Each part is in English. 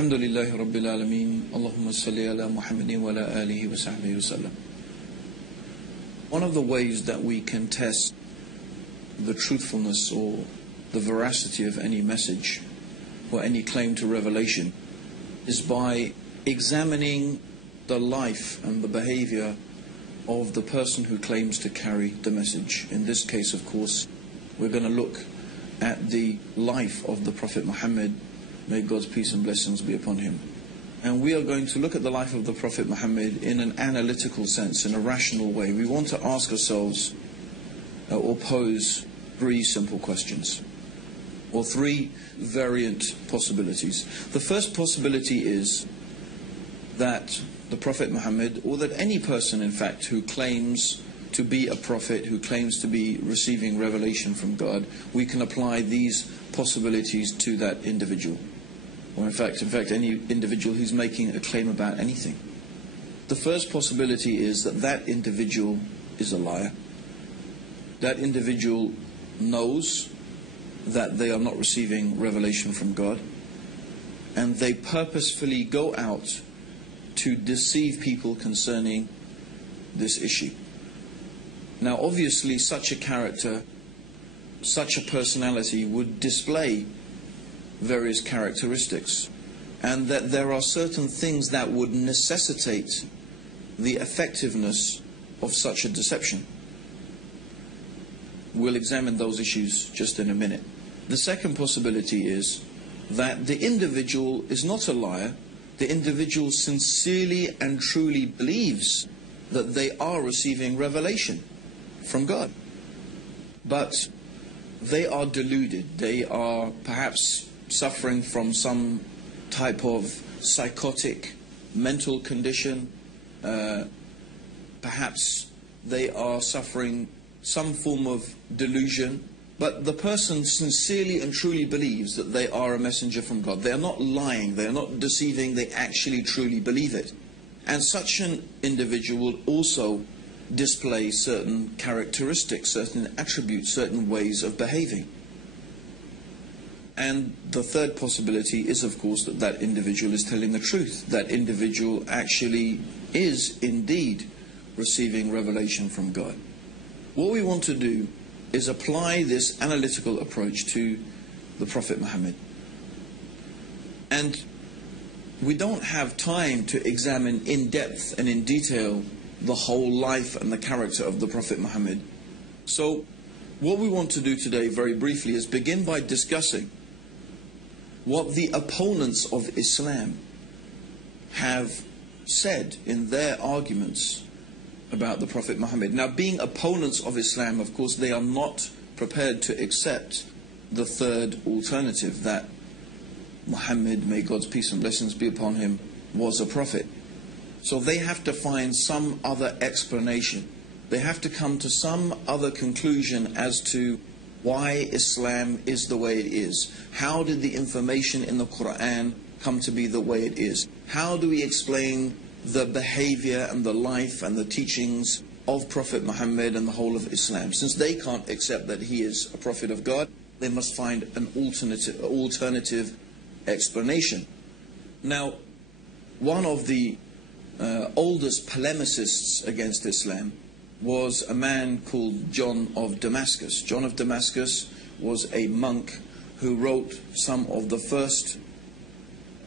Alhamdulillahi Rabbil Alameen. Allahumma salli ala Muhammadin wa ala alihi wa sahbihi wa sallam. One of the ways that we can test the truthfulness or the veracity of any message or any claim to revelation is by examining the life and the behavior of the person who claims to carry the message. In this case, of course, we're going to look at the life of the Prophet Muhammad. May God's peace and blessings be upon him. And we are going to look at the life of the Prophet Muhammad in an analytical sense, in a rational way. We want to ask ourselves or pose three simple questions, or three variant possibilities. The first possibility is that the Prophet Muhammad, or that any person in fact who claims to be a prophet, who claims to be receiving revelation from God, we can apply these possibilities to that individual. Or in fact, any individual who's making a claim about anything. The first possibility is that that individual is a liar. That individual knows that they are not receiving revelation from God, and they purposefully go out to deceive people concerning this issue. Now obviously such a character, such a personality would display various characteristics, and that there are certain things that would necessitate the effectiveness of such a deception. We'll examine those issues just in a minute. The second possibility is that the individual is not a liar. The individual sincerely and truly believes that they are receiving revelation from God, but they are deluded. They are perhaps suffering from some type of psychotic mental condition. Perhaps they are suffering some form of delusion, but the person sincerely and truly believes that they are a messenger from God. They are not lying, they are not deceiving, they actually truly believe it. And such an individual will also display certain characteristics, certain attributes, certain ways of behaving. And the third possibility is, of course, that that individual is telling the truth. That individual actually is indeed receiving revelation from God. What we want to do is apply this analytical approach to the Prophet Muhammad. And we don't have time to examine in depth and in detail the whole life and the character of the Prophet Muhammad. So what we want to do today, very briefly, is begin by discussing what the opponents of Islam have said in their arguments about the Prophet Muhammad. Now, being opponents of Islam, of course, they are not prepared to accept the third alternative, that Muhammad, may God's peace and blessings be upon him, was a prophet. So they have to find some other explanation. They have to come to some other conclusion as to why Islam is the way it is. How did the information in the Quran come to be the way it is? How do we explain the behavior and the life and the teachings of Prophet Muhammad and the whole of Islam? Since they can't accept that he is a prophet of God, they must find an alternative explanation. Now, one of the oldest polemicists against Islam was a man called John of Damascus. John of Damascus was a monk who wrote some of the first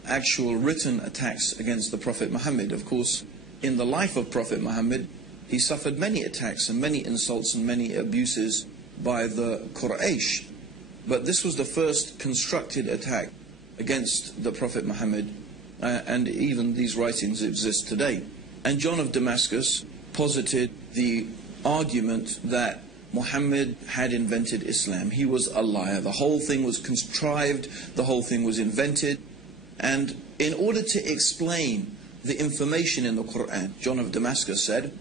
actual written attacks against the Prophet Muhammad. Of course, in the life of Prophet Muhammad, he suffered many attacks and many insults and many abuses by the Quraysh. But this was the first constructed attack against the Prophet Muhammad, and even these writings exist today. And John of Damascus posited the argument that Muhammad had invented Islam. He was a liar. The whole thing was contrived, the whole thing was invented. And in order to explain the information in the Quran, John of Damascus said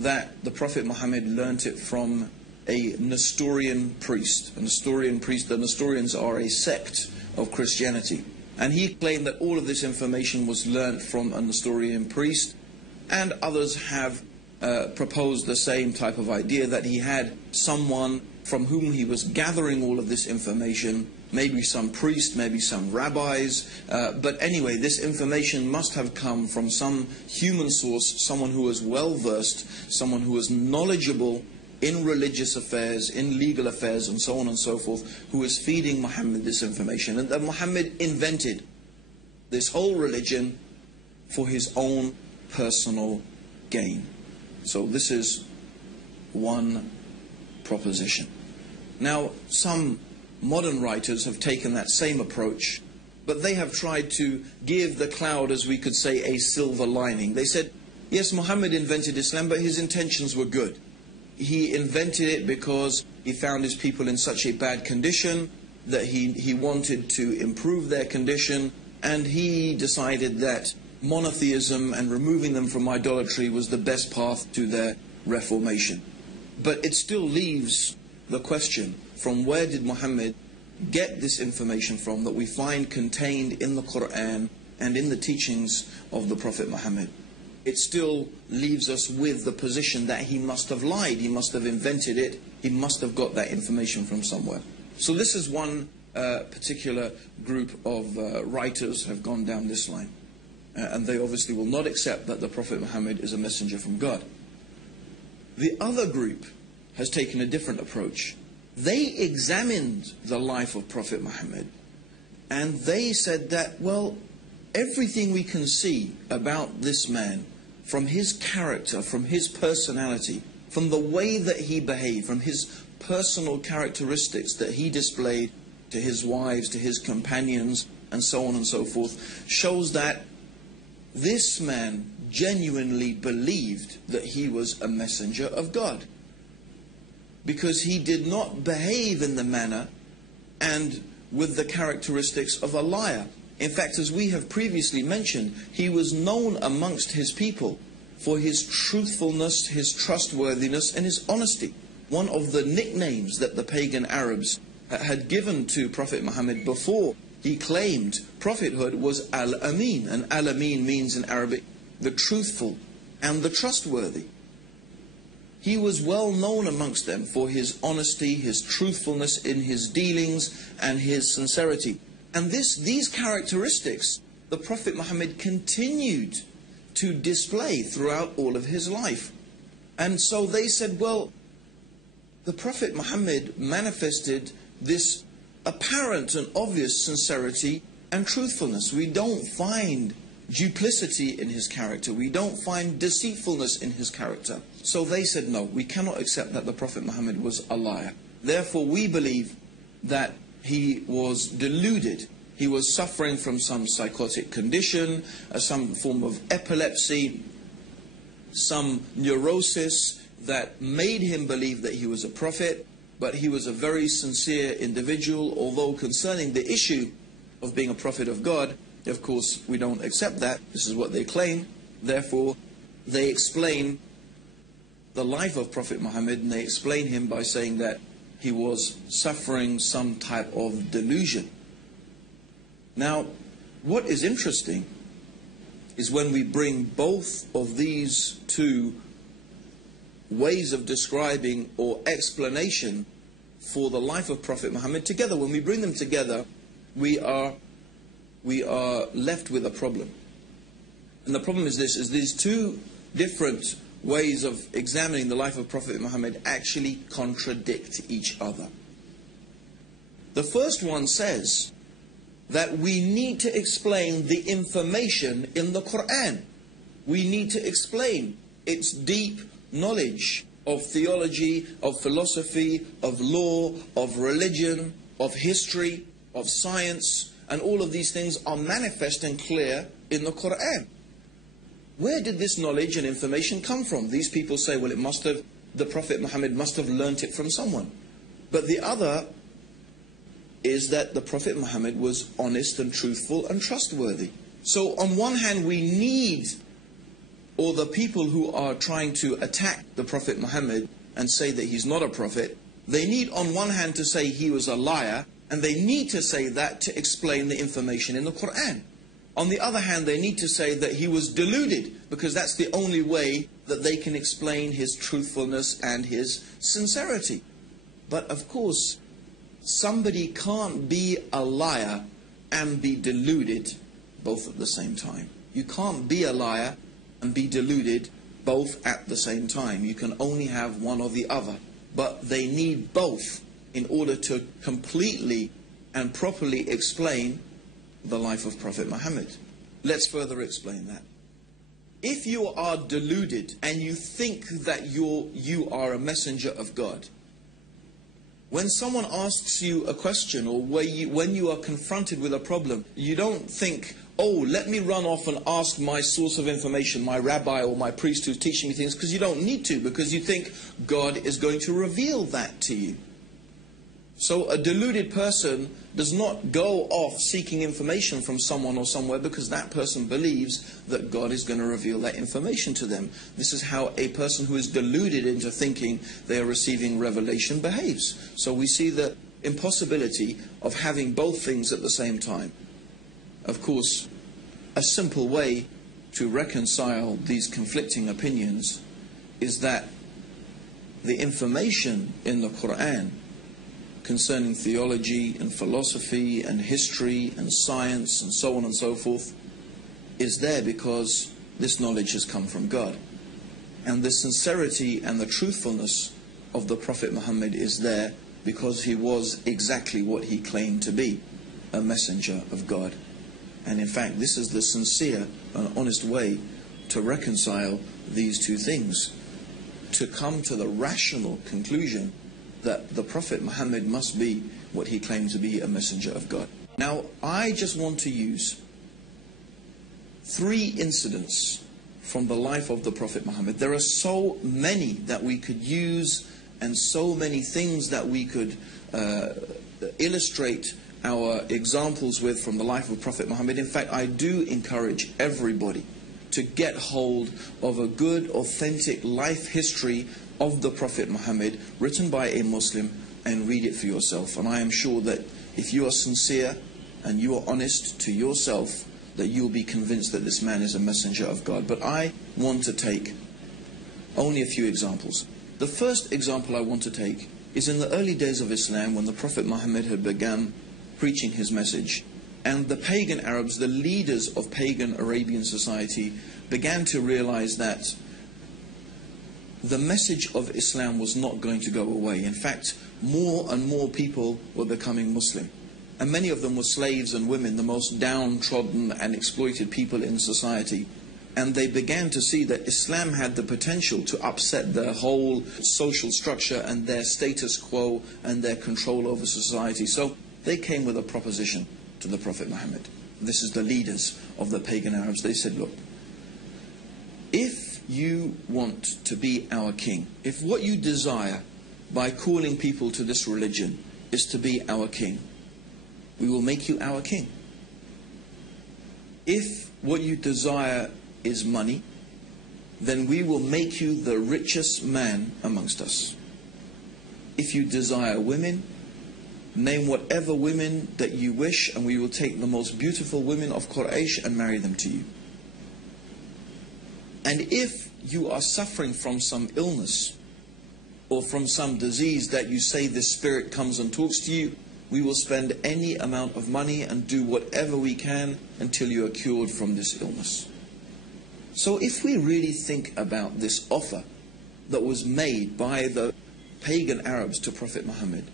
that the Prophet Muhammad learnt it from a Nestorian priest. A Nestorian priest, the Nestorians are a sect of Christianity. And he claimed that all of this information was learnt from a Nestorian priest, and others have proposed the same type of idea, that he had someone from whom he was gathering all of this information, maybe some priest, maybe some rabbis, but anyway, this information must have come from some human source, someone who was well-versed, someone who was knowledgeable in religious affairs, in legal affairs, and so on and so forth, who was feeding Muhammad this information. And that Muhammad invented this whole religion for his own personal gain. So this is one proposition. Now, some modern writers have taken that same approach, but they have tried to give the cloud, as we could say, a silver lining. They said, yes, Muhammad invented Islam, but his intentions were good. He invented it because he found his people in such a bad condition that he wanted to improve their condition, and he decided that monotheism and removing them from idolatry was the best path to their reformation. But it still leaves the question, from where did Muhammad get this information from that we find contained in the Quran and in the teachings of the Prophet Muhammad? It still leaves us with the position that he must have lied, he must have invented it, he must have got that information from somewhere. So this is one particular group of writers have gone down this line. And they obviously will not accept that the Prophet Muhammad is a messenger from God. The other group has taken a different approach. They examined the life of Prophet Muhammad, and they said that, well, everything we can see about this man, from his character, from his personality, from the way that he behaved, from his personal characteristics that he displayed to his wives, to his companions, and so on and so forth, shows that this man genuinely believed that he was a messenger of God, because he did not behave in the manner and with the characteristics of a liar. In fact, as we have previously mentioned, he was known amongst his people for his truthfulness, his trustworthiness, and his honesty. One of the nicknames that the pagan Arabs had given to Prophet Muhammad before he claimed prophethood was Al-Amin. And Al-Amin means in Arabic the truthful and the trustworthy. He was well known amongst them for his honesty, his truthfulness in his dealings, and his sincerity. And these characteristics the Prophet Muhammad continued to display throughout all of his life. And so they said, well, the Prophet Muhammad manifested this apparent and obvious sincerity and truthfulness. We don't find duplicity in his character. We don't find deceitfulness in his character. So they said, no, we cannot accept that the Prophet Muhammad was a liar. Therefore, we believe that he was deluded. He was suffering from some psychotic condition, some form of epilepsy, some neurosis that made him believe that he was a prophet, but he was a very sincere individual, although concerning the issue of being a prophet of God, of course, we don't accept that. This is what they claim. Therefore, they explain the life of Prophet Muhammad, and they explain him by saying that he was suffering some type of delusion. Now, what is interesting is when we bring both of these two ways of describing or explanation for the life of Prophet Muhammad together, when we bring them together, we are left with a problem. And the problem is this, is these two different ways of examining the life of Prophet Muhammad actually contradict each other. The first one says that we need to explain the information in the Quran. We need to explain its deep knowledge of theology, of philosophy, of law, of religion, of history, of science, and all of these things are manifest and clear in the Quran. Where did this knowledge and information come from? These people say, well, the Prophet Muhammad must have learnt it from someone. But the other is that the Prophet Muhammad was honest and truthful and trustworthy. So on one hand, we need, or the people who are trying to attack the Prophet Muhammad and say that he's not a prophet, they need on one hand to say he was a liar, and they need to say that to explain the information in the Quran. On the other hand, they need to say that he was deluded, because that's the only way that they can explain his truthfulness and his sincerity. But of course, somebody can't be a liar and be deluded both at the same time. You can't be a liar and be deluded both at the same time. You can only have one or the other. But they need both in order to completely and properly explain the life of Prophet Muhammad. Let's further explain that. If you are deluded and you think that you are a messenger of God, when someone asks you a question or when you are confronted with a problem, you don't think, oh, let me run off and ask my source of information, my rabbi or my priest who's teaching me things, because you don't need to, because you think God is going to reveal that to you. So a deluded person does not go off seeking information from someone or somewhere because that person believes that God is going to reveal that information to them. This is how a person who is deluded into thinking they are receiving revelation behaves. So we see the impossibility of having both things at the same time. Of course, a simple way to reconcile these conflicting opinions is that the information in the Quran concerning theology and philosophy and history and science and so on and so forth is there because this knowledge has come from God. And the sincerity and the truthfulness of the Prophet Muhammad is there because he was exactly what he claimed to be, a messenger of God. And in fact, this is the sincere and honest way to reconcile these two things, to come to the rational conclusion that the Prophet Muhammad must be what he claimed to be, a messenger of God. Now, I just want to use 3 incidents from the life of the Prophet Muhammad. There are so many that we could use and so many things that we could illustrate our examples with from the life of Prophet Muhammad. In fact, I do encourage everybody to get hold of a good, authentic life history of the Prophet Muhammad written by a Muslim and read it for yourself. And I am sure that if you are sincere and you are honest to yourself, that you'll be convinced that this man is a messenger of God. But I want to take only a few examples. The first example I want to take is in the early days of Islam, when the Prophet Muhammad had begun preaching his message, and the pagan Arabs, the leaders of pagan Arabian society, began to realize that the message of Islam was not going to go away. In fact, more and more people were becoming Muslim. And many of them were slaves and women, the most downtrodden and exploited people in society. And they began to see that Islam had the potential to upset their whole social structure and their status quo and their control over society. So they came with a proposition to the Prophet Muhammad. This is the leaders of the pagan Arabs. They said, look, if you want to be our king, if what you desire by calling people to this religion is to be our king, we will make you our king. If what you desire is money, then we will make you the richest man amongst us. If you desire women, name whatever women that you wish, and we will take the most beautiful women of Quraysh and marry them to you. And if you are suffering from some illness or from some disease that you say this spirit comes and talks to you, we will spend any amount of money and do whatever we can until you are cured from this illness. So if we really think about this offer that was made by the pagan Arabs to Prophet Muhammad,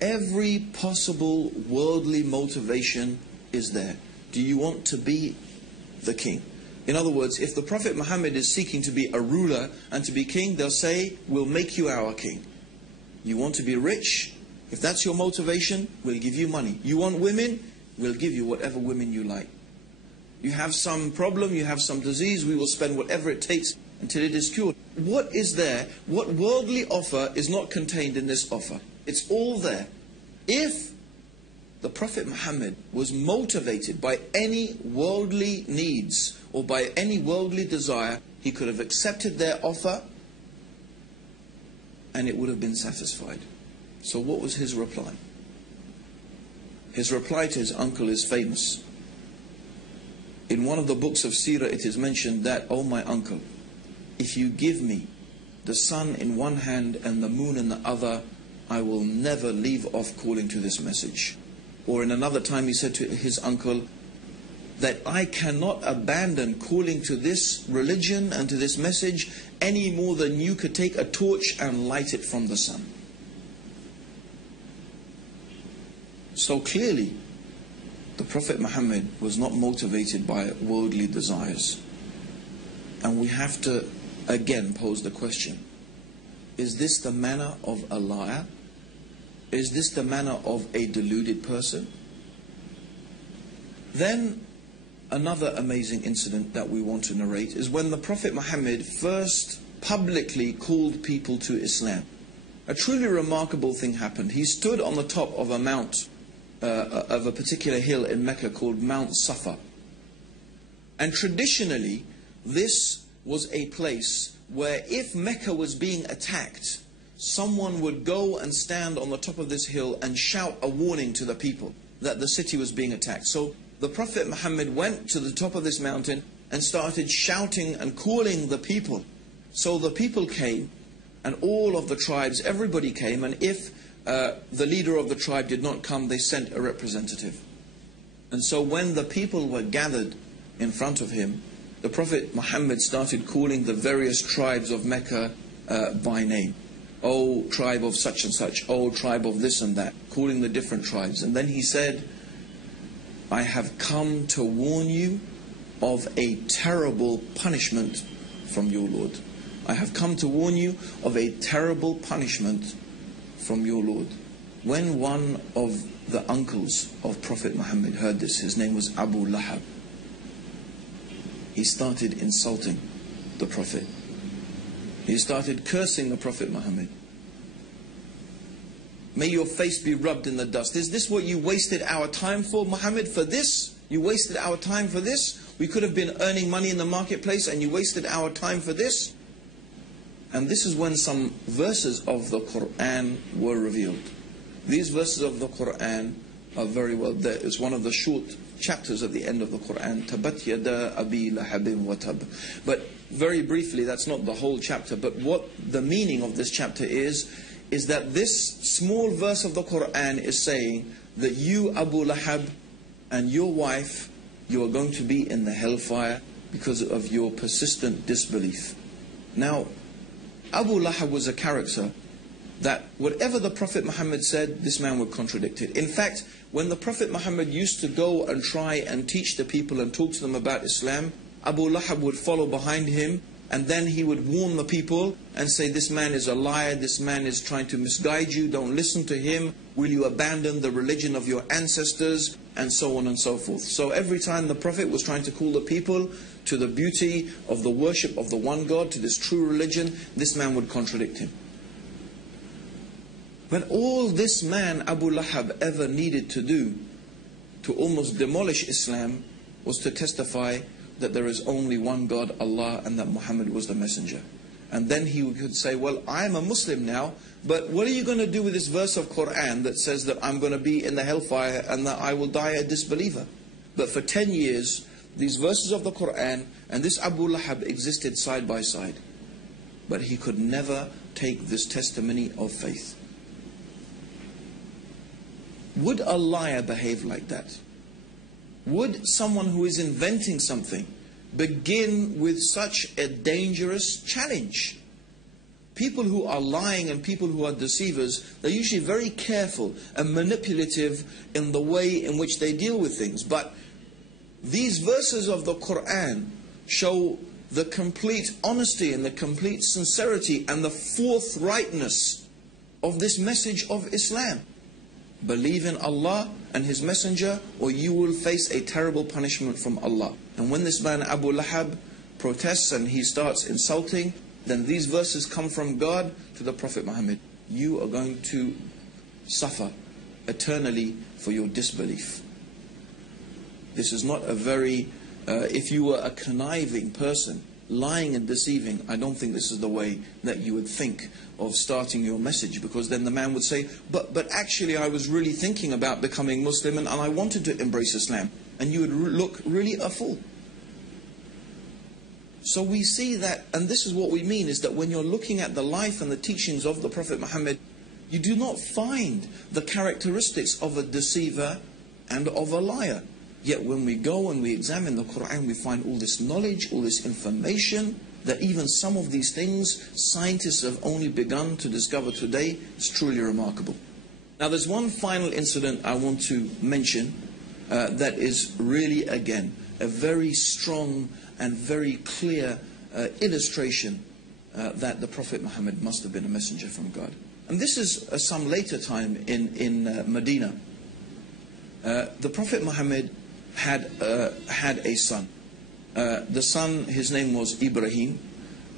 every possible worldly motivation is there. Do you want to be the king? In other words, if the Prophet Muhammad is seeking to be a ruler and to be king, they'll say, we'll make you our king. You want to be rich? If that's your motivation, we'll give you money. You want women? We'll give you whatever women you like. You have some problem, you have some disease, we will spend whatever it takes until it is cured. What is there? What worldly offer is not contained in this offer? It's all there. If the Prophet Muhammad was motivated by any worldly needs or by any worldly desire, he could have accepted their offer and it would have been satisfied. So what was his reply? His reply to his uncle is famous. In one of the books of Seerah it is mentioned that, "Oh my uncle, if you give me the sun in one hand and the moon in the other, I will never leave off calling to this message. Or in another time he said to his uncle, that I cannot abandon calling to this religion and to this message any more than you could take a torch and light it from the sun. So clearly, the Prophet Muhammad was not motivated by worldly desires. And we have to again pose the question, is this the manner of a liar? Is this the manner of a deluded person? Then another amazing incident that we want to narrate is when the Prophet Muhammad first publicly called people to Islam. A truly remarkable thing happened. He stood on the top of a mount, of a particular hill in Mecca called Mount Safa. And traditionally, this was a place where if Mecca was being attacked, someone would go and stand on the top of this hill and shout a warning to the people that the city was being attacked. So the Prophet Muhammad went to the top of this mountain and started shouting and calling the people. So the people came, and all of the tribes, everybody came, and if the leader of the tribe did not come, they sent a representative. And so when the people were gathered in front of him, the Prophet Muhammad started calling the various tribes of Mecca by name. Oh, tribe of such and such, oh, tribe of this and that, calling the different tribes. And then he said, I have come to warn you of a terrible punishment from your Lord. I have come to warn you of a terrible punishment from your Lord. When one of the uncles of Prophet Muhammad heard this, his name was Abu Lahab, he started insulting the Prophet. He started cursing the Prophet Muhammad. May your face be rubbed in the dust. Is this what you wasted our time for, Muhammad? For this? You wasted our time for this? We could have been earning money in the marketplace and you wasted our time for this? And this is when some verses of the Quran were revealed. These verses of the Quran are very well there. It's one of the short chapters at the end of the Quran. Tabat yada abi lahabin wa tab. But very briefly, that's not the whole chapter, but what the meaning of this chapter is that this small verse of the Quran is saying that you, Abu Lahab, and your wife, you are going to be in the hellfire because of your persistent disbelief. Now, Abu Lahab was a character that whatever the Prophet Muhammad said, this man would contradict it. In fact, when the Prophet Muhammad used to go and try and teach the people and talk to them about Islam, Abu Lahab would follow behind him, and then he would warn the people and say, this man is a liar, this man is trying to misguide you, don't listen to him, will you abandon the religion of your ancestors, and so on and so forth. So every time the Prophet was trying to call the people to the beauty of the worship of the one God, to this true religion, this man would contradict him. But all this man, Abu Lahab, ever needed to do to almost demolish Islam was to testify that there is only one God, Allah, and that Muhammad was the messenger. And then he could say, well, I am a Muslim now, but what are you going to do with this verse of Quran that says that I'm going to be in the hellfire and that I will die a disbeliever? But for 10 years, these verses of the Quran and this Abu Lahab existed side by side. But he could never take this testimony of faith. Would a liar behave like that? Would someone who is inventing something begin with such a dangerous challenge? People who are lying and people who are deceivers, they're usually very careful and manipulative in the way in which they deal with things. But these verses of the Quran show the complete honesty and the complete sincerity and the forthrightness of this message of Islam. Believe in Allah and His Messenger, or you will face a terrible punishment from Allah. And when this man Abu Lahab protests and he starts insulting, then these verses come from God to the Prophet Muhammad. You are going to suffer eternally for your disbelief. This is not a very, if you were a conniving person, lying and deceiving, I don't think this is the way that you would think of starting your message, because then the man would say, but actually I was really thinking about becoming Muslim and I wanted to embrace Islam. And you would look really a fool. So we see that, and this is what we mean, is that when you're looking at the life and the teachings of the Prophet Muhammad, You do not find the characteristics of a deceiver and of a liar. Yet when we go and we examine the Quran, we find all this knowledge, all this information, that even some of these things scientists have only begun to discover today. It's truly remarkable. Now there's one final incident I want to mention that is really, again, a very strong and very clear illustration that the Prophet Muhammad must have been a messenger from God. And this is some later time in Medina. The Prophet Muhammad had a son. The son, his name was Ibrahim,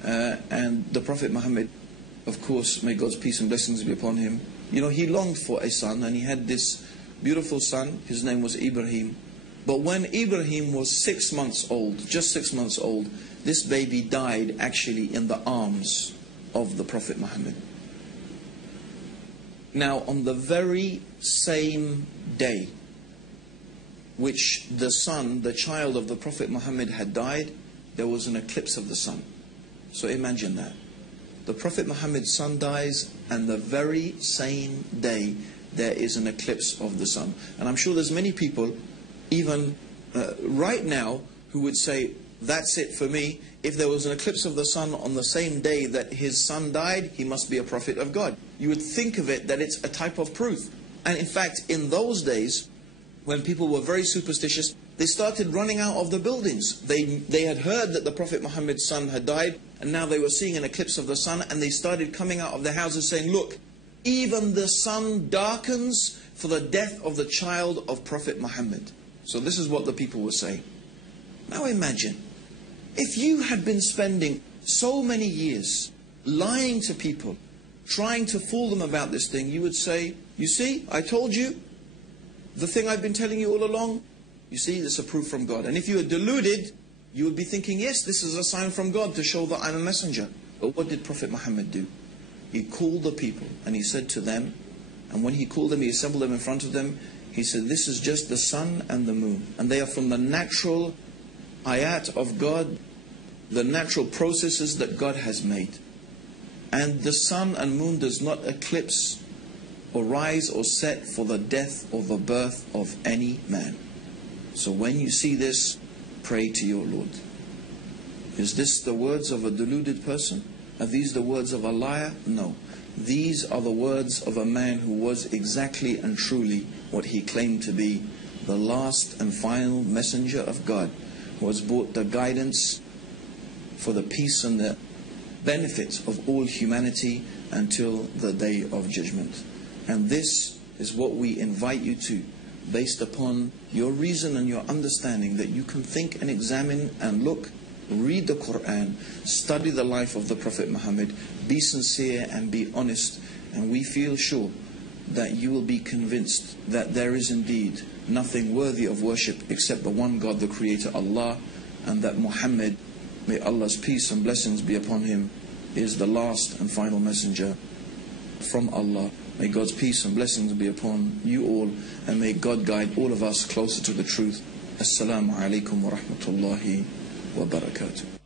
and the Prophet Muhammad, of course, may God's peace and blessings be upon him, you know, he longed for a son, and he had this beautiful son. His name was Ibrahim. But when Ibrahim was 6 months old, just 6 months old, this baby died actually in the arms of the Prophet Muhammad. Now, on the very same day which the son, the child of the Prophet Muhammad had died, there was an eclipse of the sun. So imagine that. The Prophet Muhammad's son dies, and the very same day there is an eclipse of the sun. And I'm sure there's many people, even right now, who would say, that's it for me. If there was an eclipse of the sun on the same day that his son died, he must be a prophet of God. You would think of it that it's a type of proof. And in fact, in those days, when people were very superstitious, they started running out of the buildings. They had heard that the Prophet Muhammad's son had died, and now they were seeing an eclipse of the sun, and they started coming out of their houses saying, look, even the sun darkens for the death of the child of Prophet Muhammad. So this is what the people were saying. Now imagine, if you had been spending so many years lying to people, trying to fool them about this thing, you would say, you see, I told you, the thing I've been telling you all along, you see, this is a proof from God. And if you are deluded, you would be thinking, yes, this is a sign from God to show that I'm a messenger. But what did Prophet Muhammad do? He called the people and he said to them, and when he called them, he assembled them in front of them, he said, this is just the sun and the moon. And they are from the natural ayat of God, the natural processes that God has made. And the sun and moon does not eclipse or rise or set for the death or the birth of any man. So when you see this, pray to your Lord. Is this the words of a deluded person? Are these the words of a liar? No. These are the words of a man who was exactly and truly what he claimed to be, the last and final messenger of God, who has brought the guidance for the peace and the benefits of all humanity until the day of judgment. And this is what we invite you to, based upon your reason and your understanding, that you can think and examine and look, read the Quran, study the life of the Prophet Muhammad, be sincere and be honest, and we feel sure that you will be convinced that there is indeed nothing worthy of worship except the one God, the Creator, Allah, and that Muhammad, may Allah's peace and blessings be upon him, is the last and final messenger from Allah. May God's peace and blessings be upon you all, and may God guide all of us closer to the truth. Assalamu alaikum wa rahmatullahi wa barakatuh.